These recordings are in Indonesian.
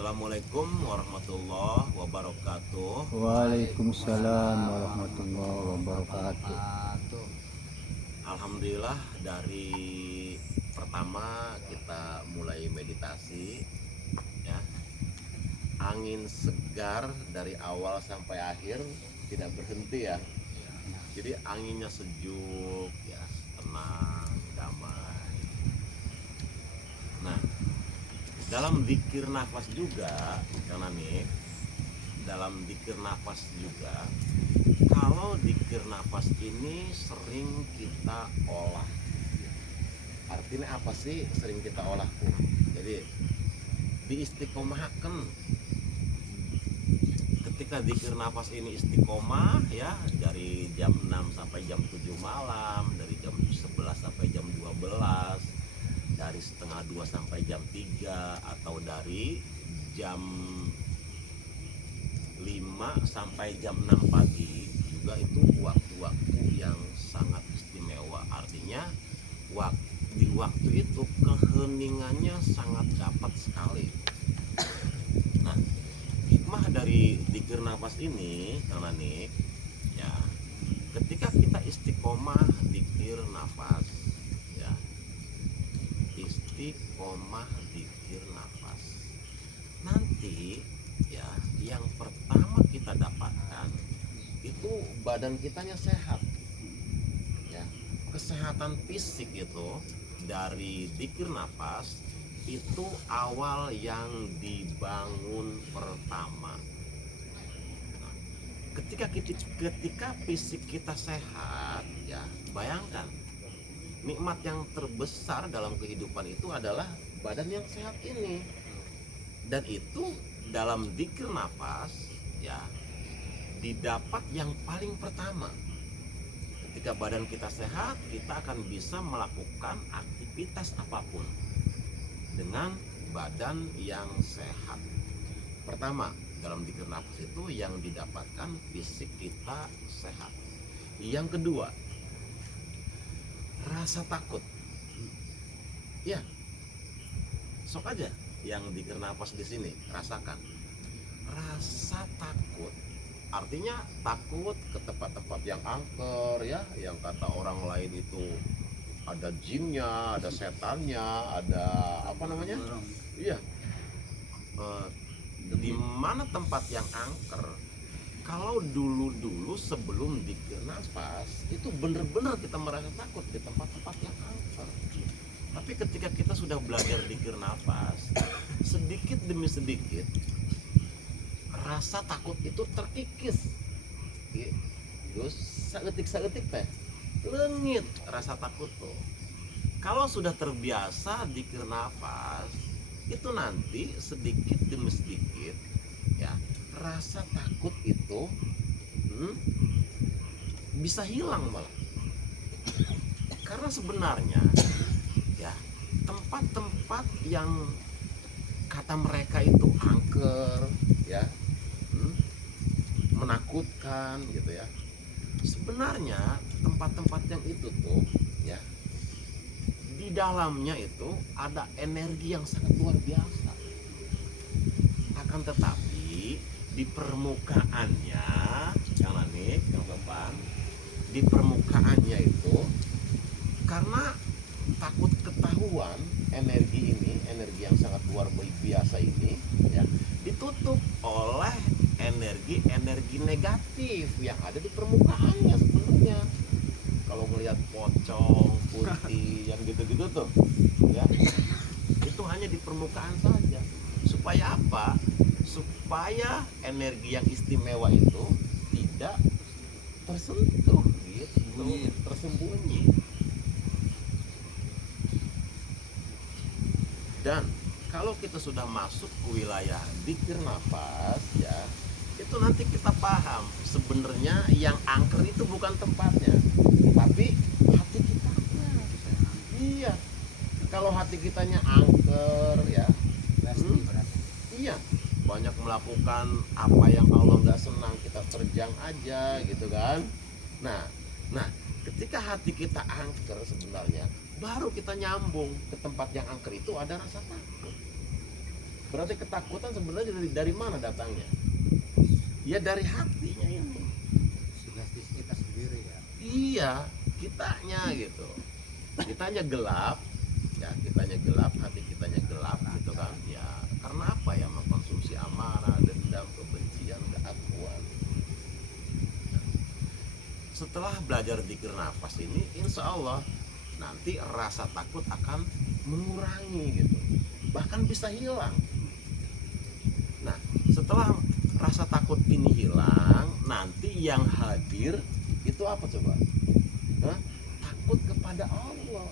Assalamualaikum warahmatullahi wabarakatuh. Waalaikumsalam warahmatullahi wabarakatuh. Alhamdulillah, dari pertama kita mulai meditasi ya. Angin segar dari awal sampai akhir tidak berhenti ya. Jadi anginnya sejuk ya, tenang, damai. Nah, dalam zikir nafas juga karena nih dalam zikir nafas juga, kalau zikir nafas ini sering kita olah. Artinya apa sih sering kita olah? Jadi diistiqomahkan. Ketika zikir nafas ini istiqomah ya, dari jam 6 sampai jam 7 malam, dari jam 11 sampai jam 12, dari setengah 2 sampai jam 3, atau dari jam 5 sampai jam 6 pagi, juga itu waktu-waktu yang sangat istimewa. Artinya di waktu itu keheningannya sangat dapat sekali. Nah, hikmah dari zikir nafas ini karena nih ya, ketika kita istiqomah zikir nafas ya, istiqomah zikir nafas, nanti ya yang pertama kita dapatkan itu badan kitanya sehat ya. Kesehatan fisik itu dari zikir nafas itu awal yang dibangun pertama. Nah, ketika fisik kita sehat ya, bayangkan nikmat yang terbesar dalam kehidupan itu adalah badan yang sehat ini. Dan itu dalam zikir nafas ya didapat yang paling pertama. Ketika badan kita sehat, kita akan bisa melakukan aktivitas apapun dengan badan yang sehat. Pertama, dalam zikir nafas itu yang didapatkan fisik kita sehat. Yang kedua, rasa takut. Ya, sok aja yang zikir nafas di sini rasakan rasa takut. Artinya takut ke tempat-tempat yang angker ya, yang kata orang lain itu ada jinnya, ada setannya, ada apa namanya? Iya. Di mana tempat yang angker? Kalau dulu sebelum zikir nafas itu benar-benar kita merasa takut di tempat-tempat yang angker. Tapi ketika kita sudah belajar zikir nafas, sedikit demi sedikit rasa takut itu terkikis. Terus saeutik teh leungit rasa takut tuh. Kalau sudah terbiasa zikir nafas, itu nanti sedikit demi sedikit ya, rasa takut itu bisa hilang malah. Karena sebenarnya ya, tempat-tempat yang kata mereka itu angker ya, menakutkan gitu ya, sebenarnya tempat-tempat yang itu tuh ya, di dalamnya itu ada energi yang sangat luar biasa. Akan tetapi di permukaannya, yang nih yang depan, di permukaannya itu karena takut ketahuan energi ini, energi yang sangat luar biasa ini ya, ditutup oleh energi negatif yang ada di permukaannya. Sebenarnya kalau melihat pocong, putih, yang gitu-gitu tuh ya, itu hanya di permukaan saja. Supaya apa? Supaya energi yang istimewa itu tidak tersentuh gitu, tersembunyi. Dan kalau kita sudah masuk ke wilayah zikir nafas ya, itu nanti kita paham sebenarnya yang angker itu bukan tempatnya, tapi hati kitanya. Iya, kalau hati kitanya angker ya, iya, banyak melakukan apa yang Allah nggak senang, kita terjang aja gitu kan. Nah, ketika hati kita angker sebenarnya baru kita nyambung ke tempat yang angker itu ada rasa takut. Berarti ketakutan sebenarnya dari mana datangnya? Ya dari hatinya ini. Sinapsis kita sendiri ya. Iya, kitanya gitu. Kitanya gelap, ya kitanya gelap, hati kitanya gelap gitu kan. Ya karena apa ya? Mengkonsumsi amarah, dendam, kebencian, keakuan. Setelah belajar dzikir nafas ini, insya Allah nanti rasa takut akan mengurangi gitu, bahkan bisa hilang. Nah, setelah rasa takut ini hilang, nanti yang hadir itu apa coba? Hah? Takut kepada Allah,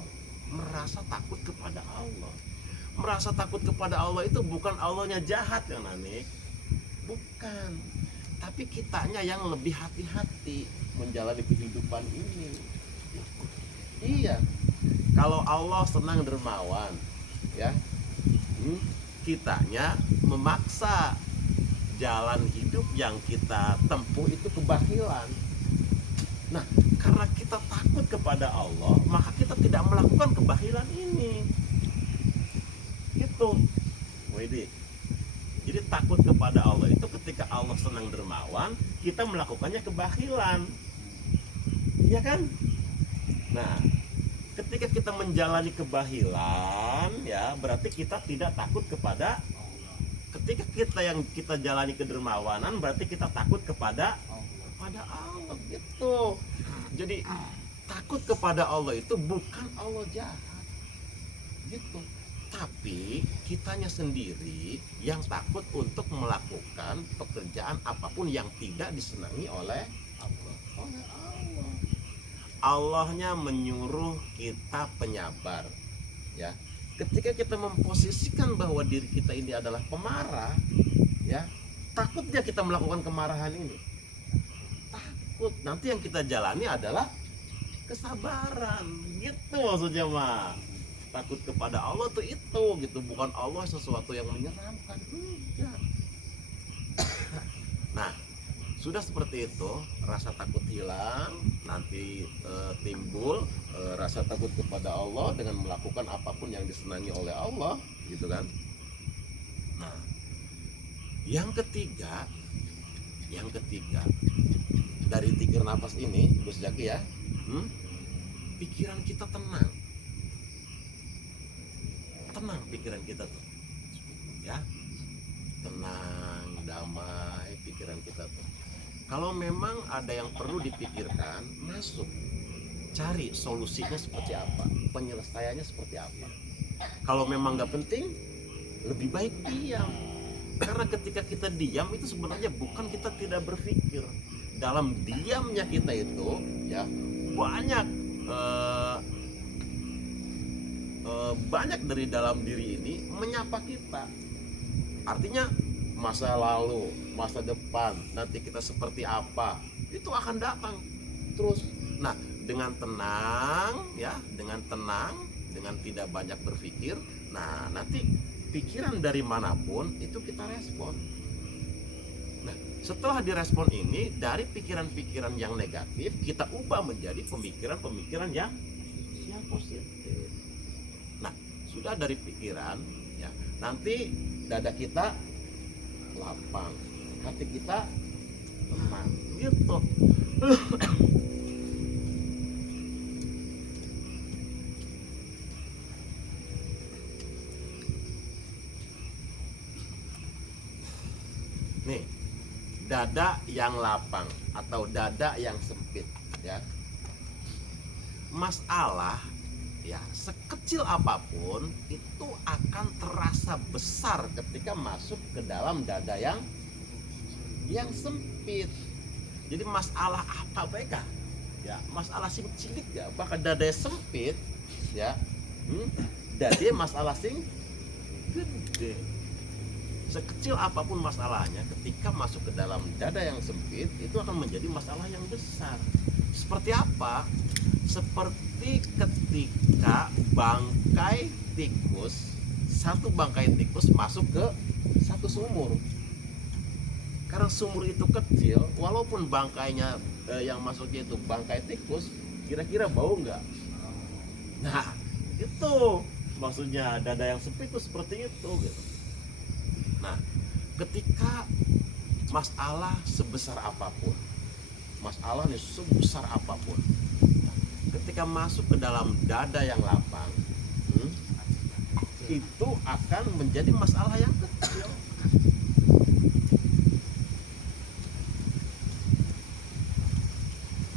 merasa takut kepada Allah. Merasa takut kepada Allah itu bukan Allahnya jahat ya Nanik, bukan. Tapi kitanya yang lebih hati-hati menjalani kehidupan ini. Iya, kalau Allah senang dermawan, ya, kitanya memaksa jalan hidup yang kita tempuh itu kebahilan. Nah, karena kita takut kepada Allah, maka kita tidak melakukan kebahilan ini. Gitu, Widi. Jadi takut kepada Allah itu ketika Allah senang dermawan, kita melakukannya kebahilan. Iya kan? Nah, ketika kita menjalani kebahilan, ya berarti kita tidak takut kepada. Ketika kita yang kita jalani kedermawanan, berarti kita takut kepada Allah gitu. Jadi takut kepada Allah itu bukan Allah jahat, gitu. Tapi kitanya sendiri yang takut untuk melakukan pekerjaan apapun yang tidak disenangi oleh Allah. Allahnya menyuruh kita penyabar, ya. Ketika kita memposisikan bahwa diri kita ini adalah pemarah, ya, takutnya kita melakukan kemarahan ini. Takut nanti yang kita jalani adalah kesabaran, gitu maksudnya mah. Takut kepada Allah tuh itu gitu, bukan Allah sesuatu yang menyeramkan, enggak. Nah, sudah seperti itu, rasa takut hilang, nanti timbul rasa takut kepada Allah dengan melakukan apapun yang disenangi oleh Allah, gitu kan. Nah, yang ketiga dari dzikir nafas ini, Gus Jaki ya, pikiran kita tenang pikiran kita tuh, ya, tenang, damai pikiran kita tuh. Kalau memang ada yang perlu dipikirkan, masuk, cari solusinya seperti apa, penyelesaiannya seperti apa. Kalau memang nggak penting, lebih baik diam. Karena ketika kita diam itu sebenarnya bukan kita tidak berpikir. Dalam diamnya kita itu, ya, banyak dari dalam diri ini menyapa kita. Artinya masa lalu, masa depan, nanti kita seperti apa, itu akan datang terus. Nah, dengan tenang, ya, dengan tidak banyak berpikir, nah nanti pikiran dari manapun itu kita respon. Nah, setelah direspon ini, dari pikiran-pikiran yang negatif kita ubah menjadi pemikiran-pemikiran yang positif. Nah, sudah dari pikiran, ya, nanti dada kita lapang, hati kita tenang, gitu. Nih, dada yang lapang atau dada yang sempit, ya. Masalah, ya, sekecil apapun itu akan terasa besar ketika masuk ke dalam dada yang sempit. Jadi masalah apa mereka, ya, masalah sing cilik ya, bahkan dada sempit, ya, dada masalah sing gede. Sekecil apapun masalahnya, ketika masuk ke dalam dada yang sempit itu akan menjadi masalah yang besar. Seperti apa? Seperti ketika satu bangkai tikus masuk ke satu sumur. Karena sumur itu kecil, walaupun bangkainya yang masuknya itu bangkai tikus, kira-kira bau nggak? Nah, itu maksudnya dada yang sempit itu seperti itu, gitu. Nah, ketika masalah sebesar apapun, masalah nih sebesar apapun, ketika masuk ke dalam dada yang lapang, itu akan menjadi masalah yang kecil.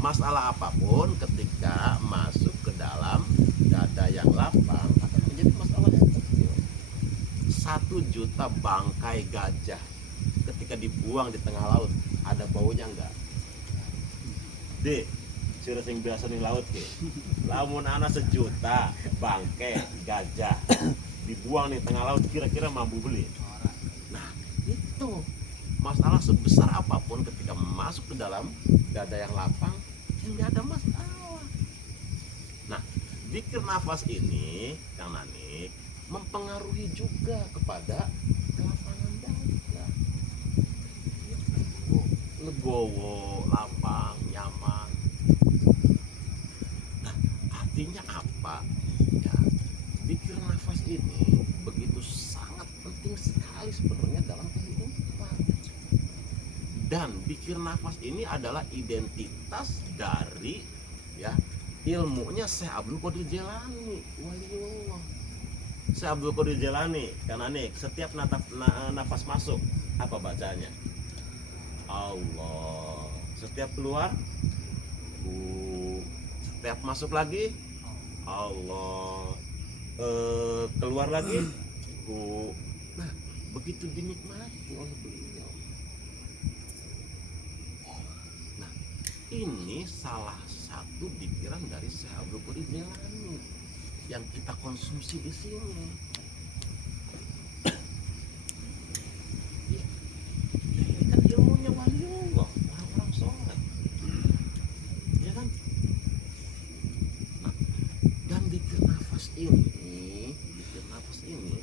Masalah apapun ketika masuk ke dalam dada yang lapang akan menjadi masalah yang kecil. 1 juta bangkai gajah ketika dibuang di tengah laut, ada baunya enggak? Dek, sudah sing biasa ning laut ke. Lamun ana 1 juta bangkai gajah dibuang di tengah laut, kira-kira mampu beli? Nah, itu masalah sebesar apapun ketika masuk ke dalam dada yang lapang, tidak ada masalah. Nah, zikir nafas ini, Kang Nanik, mempengaruhi juga kepada kelapangan dada. Legowo, lapang, nyaman. Nah, artinya apa? Ya, zikir nafas ini begitu sangat penting sekali sebenarnya dalam kehidupan. Dan zikir nafas ini adalah identitas dari ya ilmunya Syekh Abdul Qadir Jailani, waliullah. Syekh Abdul Qadir Jailani, karena nih setiap nafas masuk apa bacanya? Allah. Setiap keluar, setiap masuk lagi, Allah. Keluar lagi, Nah, begitu dinikmati oleh beliau. Nah, ini salah satu pikiran dari Syekh Abdul Qadir Jailani yang kita konsumsi di sini. Ya, ini kan ilmunya waliullah, orang-orang soleh, ya kan? Nah, dan zikir nafas ini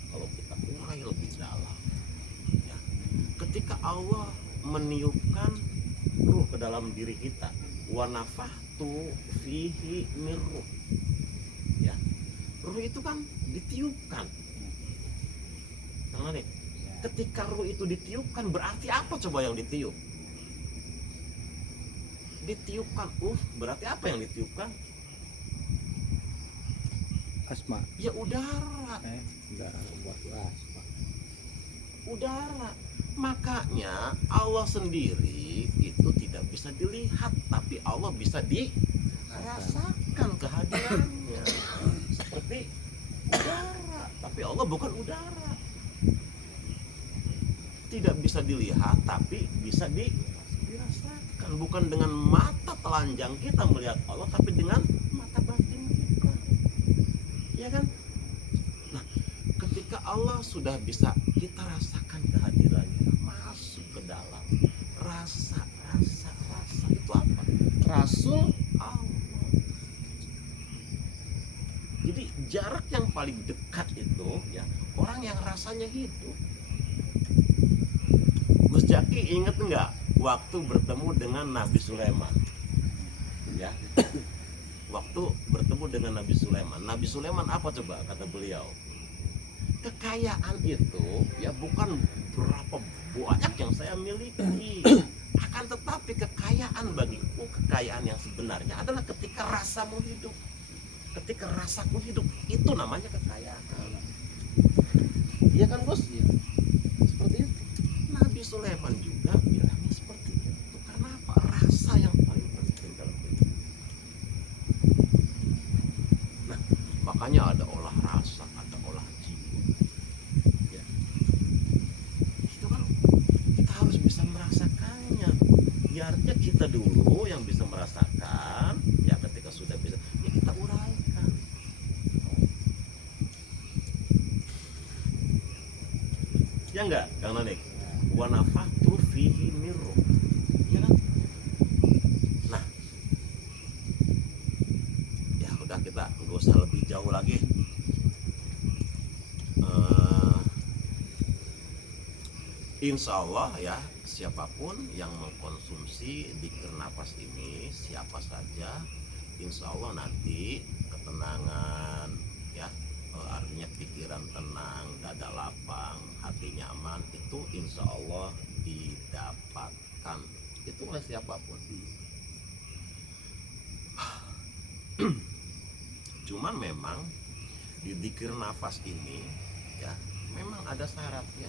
kalau kita urai lebih dalam, ya, ketika Allah meniupkan ruh ke dalam diri kita, wa nafahtu fihi min ruh, ya, ruh itu kan ditiupkan. Nah, nih, ketika ruh itu ditiupkan, berarti apa coba yang ditiup? Ditiupkan, berarti apa yang ditiupkan? Asma. Ya udara. Udara. Makanya Allah sendiri itu tidak bisa dilihat, tapi Allah bisa dirasakan kehadirannya. Seperti udara, tapi Allah bukan udara. Tidak bisa dilihat, tapi bisa dirasakan. Bukan dengan mata telanjang kita melihat Allah, tapi dengan mata batin kita. Ya kan? Nah, ketika Allah sudah bisa kita rasakan kehadirannya, masuk ke dalam rasa itu apa? Rasul Allah. Jadi jarak yang paling dekat itu ya orang yang rasanya hidup. Gus Jaki inget nggak waktu bertemu dengan Nabi Sulaiman? Ya, waktu bertemu dengan Nabi Sulaiman. Nabi Sulaiman apa coba kata beliau? Kekayaan itu ya bukan berapa banyak yang saya miliki, akan tetapi kekayaan bagiku, kekayaan yang sebenarnya adalah ketika rasamu hidup, ketika rasaku hidup, itu namanya kekayaan. Iya kan bos? Seperti itu. Nabi Sulaiman juga bilangnya seperti itu. Karena apa? Rasa yang paling penting dalam hidup. Nah, makanya ada olah rasa, ada olah jiwa. Ya. Itu kan kita harus bisa merasakannya. Ya artinya kita dulu yang bisa merasakan. Ya ketika sudah bisa, ya kita uraikan. Ya enggak, Kang Nanik? Wa nafatu fihi min ruh. Ya kan? Nah, ya udah kita nggak usah lebih jauh lagi. Insya Allah ya siapapun yang mengkonsumsi zikir nafas ini, siapa saja, insya Allah nanti ketenangan ya, artinya pikiran tenang, dada lapang, hati nyaman, itu insya Allah didapatkan. Itu oleh siapapun. Cuman memang di dzikir nafas ini ya memang ada syaratnya.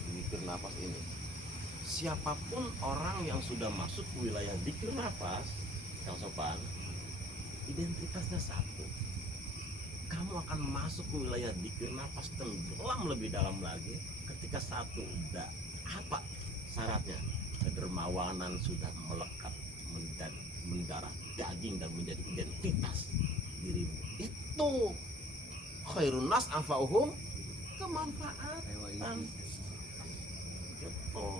Di dzikir nafas ini siapapun orang yang sudah masuk ke wilayah dzikir nafas, Kang Sopan, identitasnya satu. Kamu akan masuk ke wilayah dzikir nafas tenggelam lebih dalam lagi ketika satu udah apa syaratnya, kedermawanan sudah melekat mendarah daging dan menjadi identitas dirimu. Itu khairun nas anfa'uhum, kemanfaatan gitu.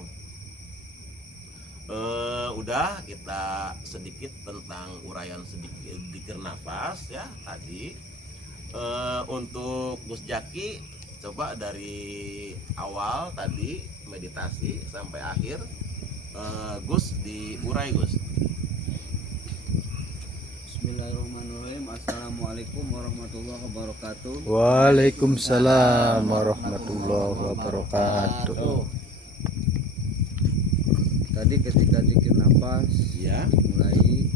Udah kita sedikit tentang uraian sedikit dzikir nafas ya tadi. Untuk Gus Jaki coba dari awal tadi meditasi sampai akhir, Gus diurai Gus. Bismillahirrahmanirrahim. Assalamualaikum warahmatullahi wabarakatuh. Waalaikumsalam warahmatullahi wabarakatuh. Tadi ketika dzikir nafas Ya. mulai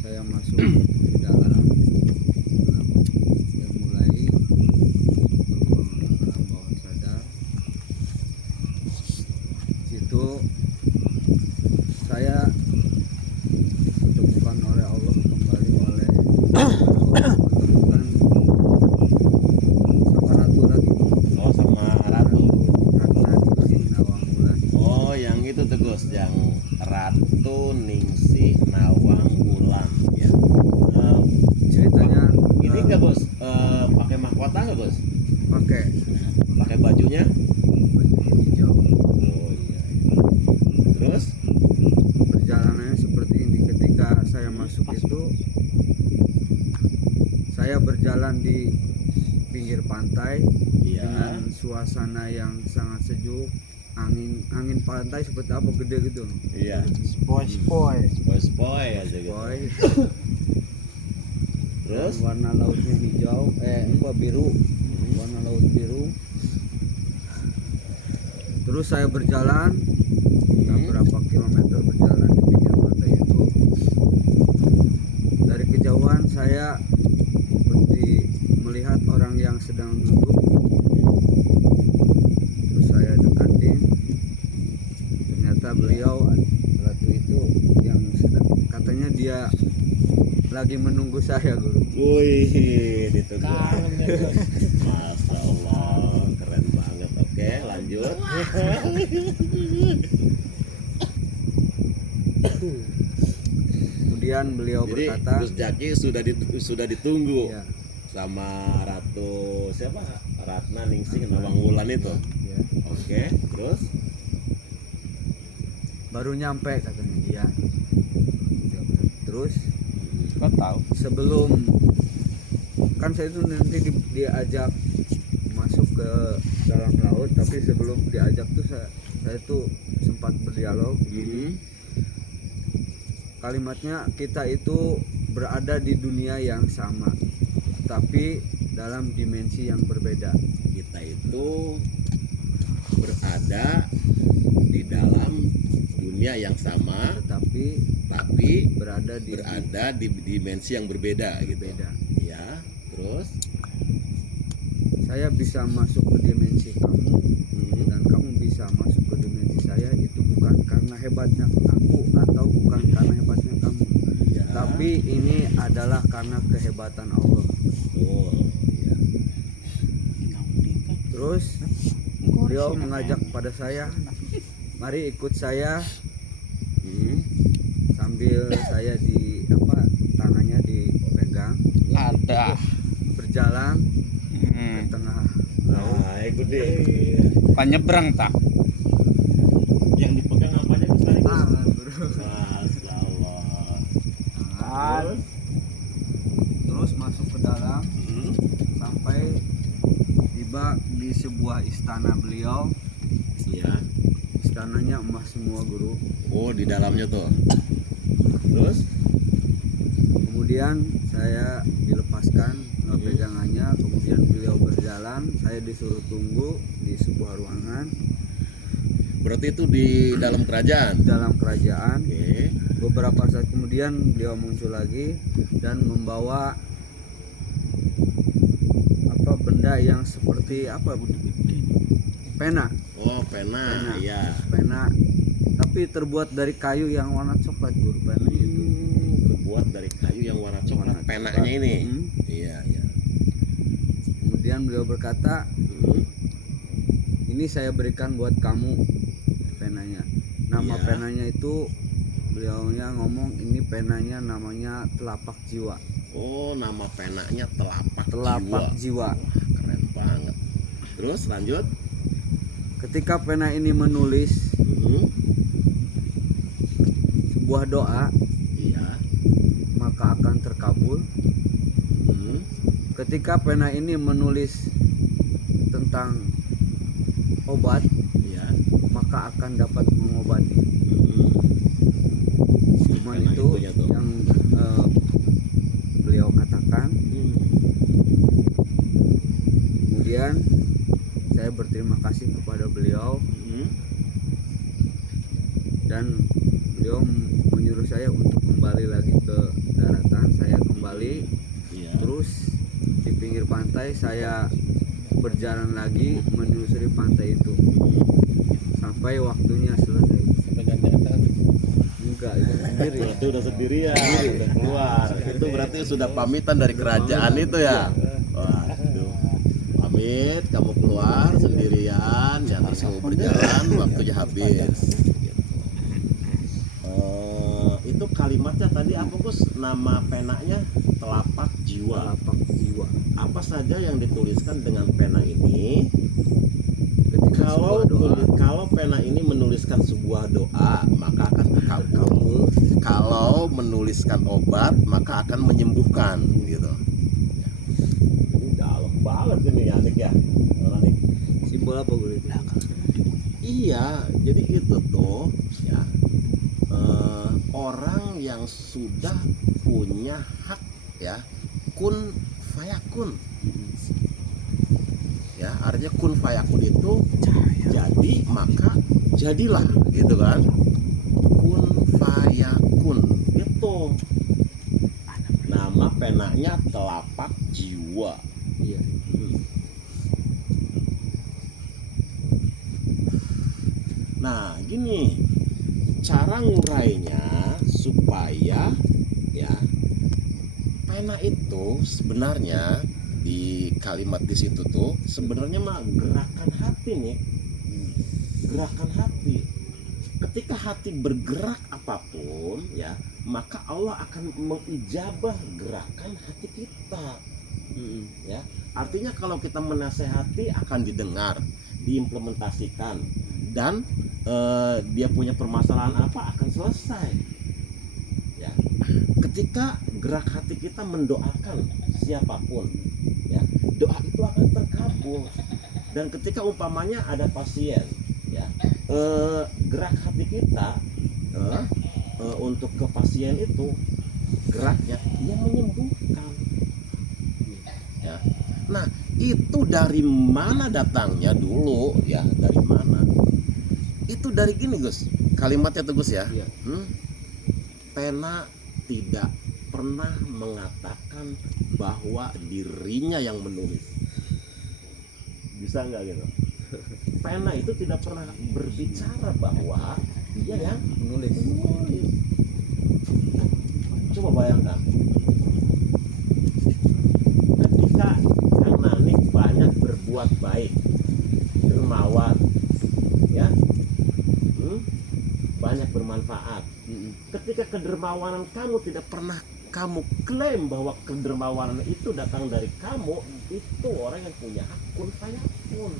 saya masuk di dalam dan mulai keluar alam bawah sadar. Situ saya ditemukan oleh Allah, kembali oleh menemukan sama ratu lagi. Oh sama Ratu. Ratna Ningsih Nawang Wulan. Oh yang itu tuh Gus, yang Ratu Ningsih Nawang Wulan ya. Ceritanya Ini enggak Gus, pakai mahkota enggak Gus? pakai Pakai bajunya? baju hijau. Oh iya. Terus? Perjalanannya seperti ini. Ketika saya masuk itu, saya berjalan di pinggir pantai Iya. dengan suasana yang sangat sejuk. Angin pantai seperti apa, gede gitu. Iya. Spoi. Spoi aja gitu. Boy. Terus? Warna lautnya hijau, biru. Warna laut biru. Terus saya berjalan beberapa kilometer berjalan di pinggir pantai itu. Dari kejauhan saya seperti melihat orang yang sedang duduk. Terus saya dekatin. Ternyata beliau ratu itu yang sedang, katanya dia lagi menunggu saya, Guru. Wih, ditunggu. Masya Allah, keren banget. Oke, lanjut. Kemudian beliau Jadi berkata, Gus Jaki sudah ditunggu ya, sama Ratu siapa? Ratna Ningsih Nawang Wulan itu. ya, Oke, terus? baru nyampe katanya dia. Terus Kau tahu? sebelum, kan saya itu nanti diajak masuk ke dalam laut, tapi sebelum diajak tuh saya tuh sempat berdialog gini. Kalimatnya, kita itu berada di dunia yang sama tapi dalam dimensi yang berbeda. Kita itu berada di dalam dunia yang sama, Tetapi tapi berada di dimensi yang berbeda gitu. beda. Ya, terus? Saya bisa masuk ke dimensi kamu dan kamu bisa masuk ke dimensi saya. Itu bukan karena hebatnya aku atau bukan karena hebatnya kamu, Ya. tapi ini adalah karena kehebatan Allah. Oh, iya. Terus beliau mengajak pada saya, mari ikut saya, sambil saya tangannya dipegang, Ada. berjalan ke tengah laut. Nah, ikut deh. Bukan nyebrang tak? Yang dipegang apanya Gus tadi, Gus? Tangan, bro. Masya Allah. Terus masuk ke dalam Hmm. sampai tiba di sebuah istana beliau. Iya. Istananya emas semua, Guru. Oh, di dalamnya tuh. Terus? Kemudian saya dilepaskan pegangannya. Kemudian beliau berjalan, saya disuruh tunggu di sebuah ruangan Berarti itu di dalam kerajaan. dalam kerajaan. Oke. Beberapa saat kemudian beliau muncul lagi dan membawa apa benda yang seperti apa, pena Oh, pena. Pena. Iya. pena tapi terbuat dari kayu yang warna coklat, Guru. Pena itu Terbuat dari kayu yang warna coklat. Warna Penanya coklat. ini. Hmm. Iya, iya. Kemudian beliau berkata, Hmm. ini saya berikan buat kamu penanya. Nama Iya. penanya itu beliaunya ngomong ini penanya namanya telapak jiwa. Oh, nama penanya telapak Telapak jiwa. Keren banget. Terus lanjut. Ketika pena ini menulis Hmm. sebuah doa, Iya. maka akan terkabul. Hmm. Ketika pena ini menulis tentang obat, Iya. maka akan dapat mengobati. Hmm. Cuman Pena itu itunya tuh. yang beliau katakan. Hmm. Kemudian saya berterima kasih kepada beliau Hmm. dan beliau menyuruh saya untuk kembali lagi ke daratan. Saya kembali, Iya. terus di pinggir pantai saya berjalan lagi menelusuri pantai itu sampai waktunya selesai. Enggak, itu sendiri. Berarti udah sendirian, udah keluar. Itu berarti sudah pamitan dari kerajaan itu ya. Waduh. Pamit, kamu keluar sendirian, ya terus kamu berjalan, waktunya habis. Gitu. Itu kalimatnya tadi apa Gus? Nama penanya telapak jiwa. Telapak jiwa. Apa saja yang dituliskan dengan pena ini? Ketika Kalau sebuah doa kalau pena ini menuliskan sebuah doa, maka akan terkabul. Kalau menuliskan obat, maka akan menyembuhkan, gitu. Ini dalam banget ini ya, Nik ya. Nik. simbol apa Guru itu? Iya, jadi itu tuh ya orang yang sudah punya hak ya, kun fayakun. Ya, artinya kun fayakun itu jadi maka jadilah, gitu kan. Kun fayakun itu nama penanya telapak jiwa. Iya. Nah, gini cara ngurainya supaya ya pena itu sebenarnya di kalimat di situ tuh sebenarnya mah gerakan hati nih, gerakan hati. Ketika hati bergerak apapun ya, maka Allah akan mengijabah gerakan hati kita. Ya, artinya kalau kita menasehati akan didengar, diimplementasikan, dan dia punya permasalahan apa akan selesai. Ya, ketika gerak hati kita mendoakan siapapun, ya, doa itu akan terkabul. Dan ketika umpamanya ada pasien, ya, gerak hati kita untuk ke pasien itu geraknya dia menyembuhkan. Ya. Nah, itu dari mana datangnya dulu ya? Dari mana? Itu dari gini Gus, kalimatnya tuh Gus ya. Iya. Pena tidak pernah mengatakan bahwa dirinya yang menulis. Bisa nggak gitu? Pena itu tidak pernah berbicara bahwa dia yang Menulis. menulis. Coba bayangkan, ketika Kang Nanik banyak berbuat baik, dermawan, ya, banyak bermanfaat. Ketika kedermawanan kamu tidak pernah kamu klaim bahwa kedermawanan itu datang dari kamu, itu orang yang punya akun fayakun.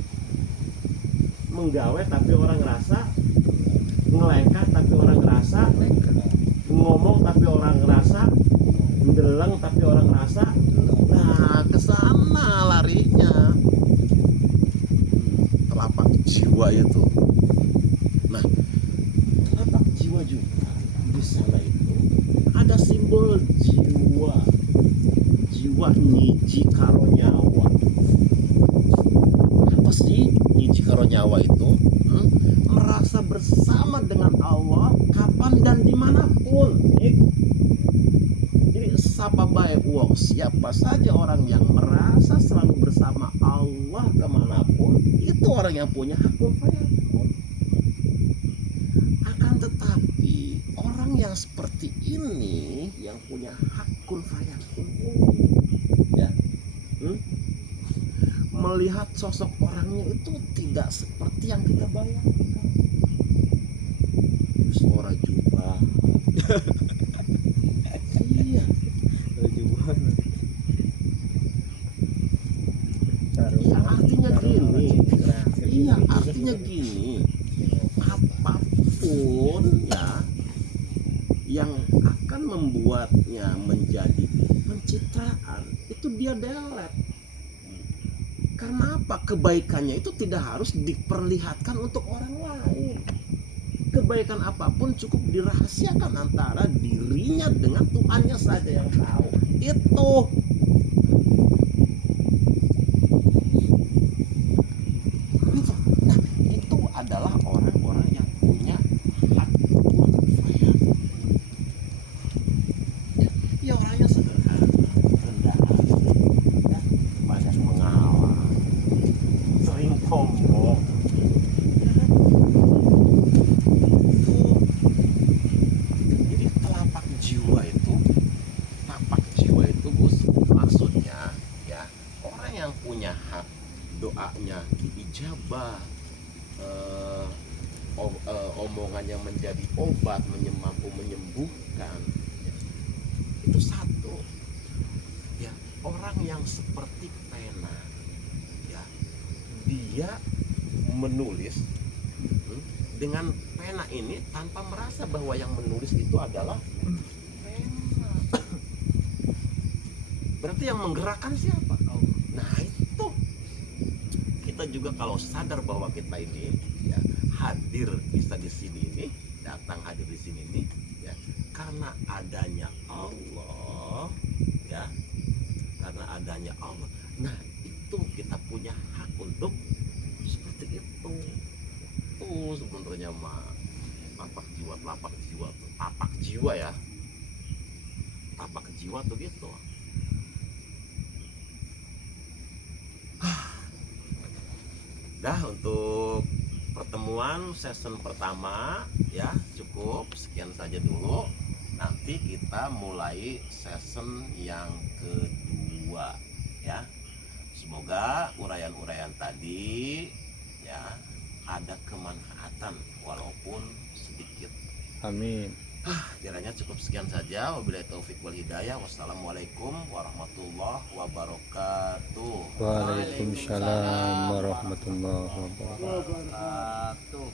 Menggawe tapi orang ngerasa, ngelengkah tapi orang ngerasa, ngomong tapi orang ngerasa, ndeleng tapi orang ngerasa. Nah, kesana larinya telapak jiwa itu. Nah, telapak jiwa juga di sana itu ada simbol jiwa. Jiwa jiwa nyiji karo nyawa. Apa sih nyiji karo nyawa itu? Merasa bersama dengan Allah kapan dan dimanapun. Jadi siapa saja orang yang merasa selalu bersama Allah kemanapun, itu orang yang punya hakul fayakun. Akan tetapi orang yang seperti ini yang punya hakul fayakun ya, melihat sosok orangnya itu tidak seperti yang kita bayangkan. Suara jubah. Iya. Iya, artinya gini. Iya, artinya gini. Apapun ya yang akan membuatnya menjadi pencitraan itu dia delete. Karena apa? Kebaikannya itu tidak harus diperlihatkan untuk orang lain. Kebaikan apapun cukup dirahasiakan antara dirinya dengan Tuhannya saja yang tahu. Itu. Nah, itu adalah orang-orang yang punya hakul fayakun. Ya, orangnya sederhana, rendah hati, ya, banyak mengalah, sering sombong. Jadi tapak jiwa itu Gus, maksudnya ya orang yang punya hak doanya diijabah, omongannya menjadi obat, mampu menyembuhkan. Itu satu. Ya, orang yang seperti pena, ya, dia menulis dengan pena ini tanpa merasa bahwa yang menulis itu adalah pena. Berarti yang menggerakkan siapa? Nah, itu kita juga kalau sadar bahwa kita ini ya hadir bisa di sini ini, datang hadir di sini ini ya karena adanya Allah, ya, karena adanya Allah. Nah, itu kita punya hak untuk seperti itu. Tuh sebenarnya mah tapak jiwa ya, tapak jiwa tuh gitu. Dah, untuk pertemuan season pertama ya cukup sekian saja dulu. Nanti kita mulai season yang kedua ya. Semoga uraian-uraian tadi ya ada kemanfaatan walaupun sedikit. Amin. Kiranya cukup sekian saja. Wabillahi taufik wal hidayah. Wassalamualaikum warahmatullahi wabarakatuh. Waalaikumsalam warahmatullahi wabarakatuh.